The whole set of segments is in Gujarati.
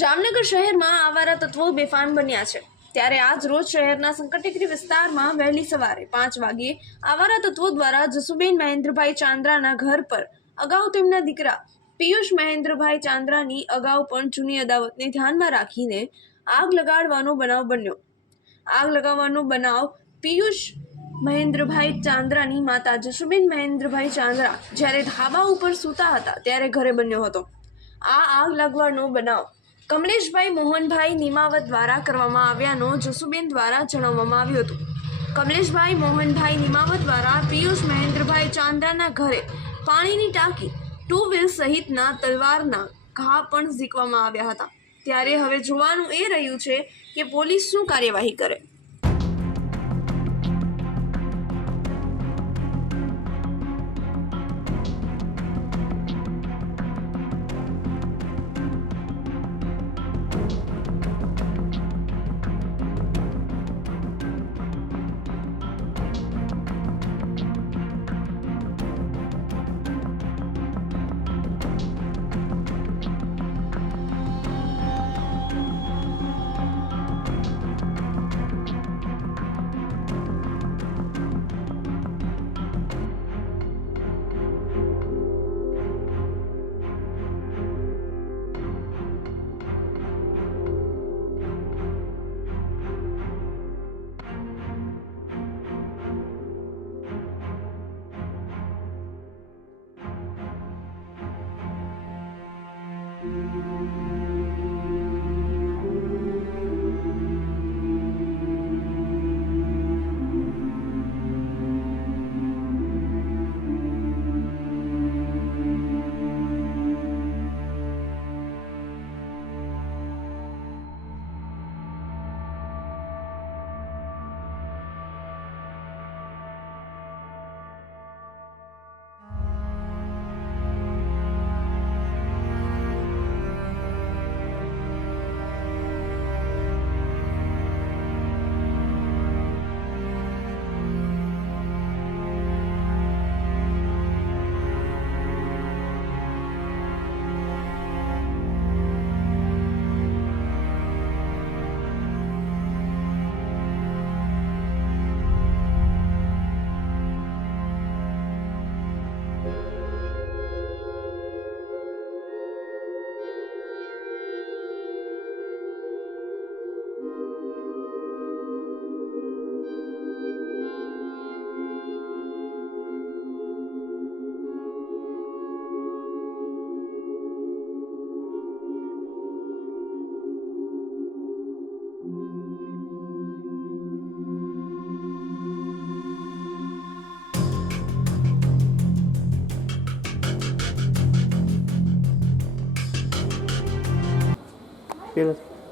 જામનગર શહેરમાં આવારા તત્વો બેફાન બન્યા છે ત્યારે આજ રોજ શહેરના સંકટગ્રસ્ત વિસ્તારમાં વહેલી સવારે 5 વાગ્યે આવારા તત્વો દ્વારા જસુબેન મહેન્દ્રભાઈ ચાંદ્રાના ઘર પર અગાઉ તેમના દીકરા પિયુષ મહેન્દ્રભાઈ ચાંદ્રાની અગાઉ પણ જૂની અદાવતને ધ્યાનમાં રાખીને આગ લગાડવાનો બનાવ બન્યો। આગ લગાવવાનો બનાવ પિયુષ મહેન્દ્રભાઈ ચાંદ્રાની માતા જસુબેન મહેન્દ્રભાઈ ચાંદ્રા જ્યારે ધાબા ઉપર સૂતા હતા ત્યારે ઘરે બન્યો હતો। આ આગ લાગવાનો બનાવ કમલેશભાઈ મોહનભાઈ નિમાવત દ્વારા કરવામાં આવ્યાનો જસુબેન દ્વારા જણાવવામાં આવ્યું હતું। કમલેશભાઈ મોહનભાઈ નિમાવત દ્વારા પિયુષ મહેન્દ્રભાઈ ચાંદ્રાના ઘરે પાણીની ટાંકી, ટુ વ્હીલ સહિતના તલવારના ઘા પણ ઝીકવામાં આવ્યા હતા। ત્યારે હવે જોવાનું એ રહ્યું છે કે પોલીસ શું કાર્યવાહી કરે।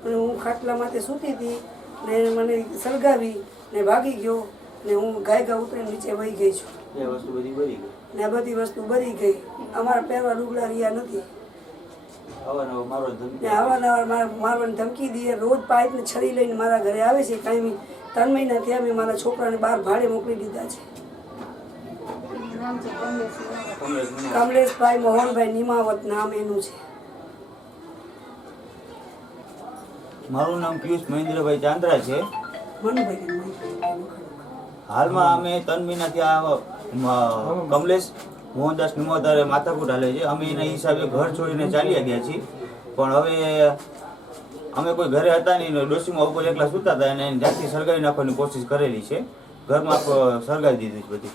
હું ખાટલામાંથી સૂતી હતી ને મને સળગાવી ને ભાગી ગયો ને હું ગાયગા ઉતરીને નીચે વહી ગઈ છું ને આ બધી વસ્તુ બળી ગઈ। અમારા પહેરવા લુગડા રહ્યા નથી ને અવારનવાર મારવાની ધમકી દે। રોજ પાઇપ ને છરી લઈને મારા ઘરે આવે છે। કાંઈ 3 મહિના ત્યાં મેં મારા છોકરાને બહાર ભાડે મોકલી દીધા છે। કમલેશભાઈ મોહનભાઈ નિમાવત નામ એનું છે। મારું નામ પિયુષ મહેન્દ્રભાઈ ચાંદ્રા છે। હાલમાં અમે 3 મહિનાથી આ કમલેશ મોહનદાસ નિમાવતારે માથાકૂટ હાલે છે। અમે એના હિસાબે ઘર છોડીને ચાલ્યા ગયા છીએ, પણ હવે અમે કોઈ ઘરે હતા નહીં, ડોશીમાં ઉપર એકલા સૂતા હતા અને જાતથી સળગાવી નાખવાની કોશિશ કરેલી છે। ઘરમાં સળગાવી દીધી છે બધી।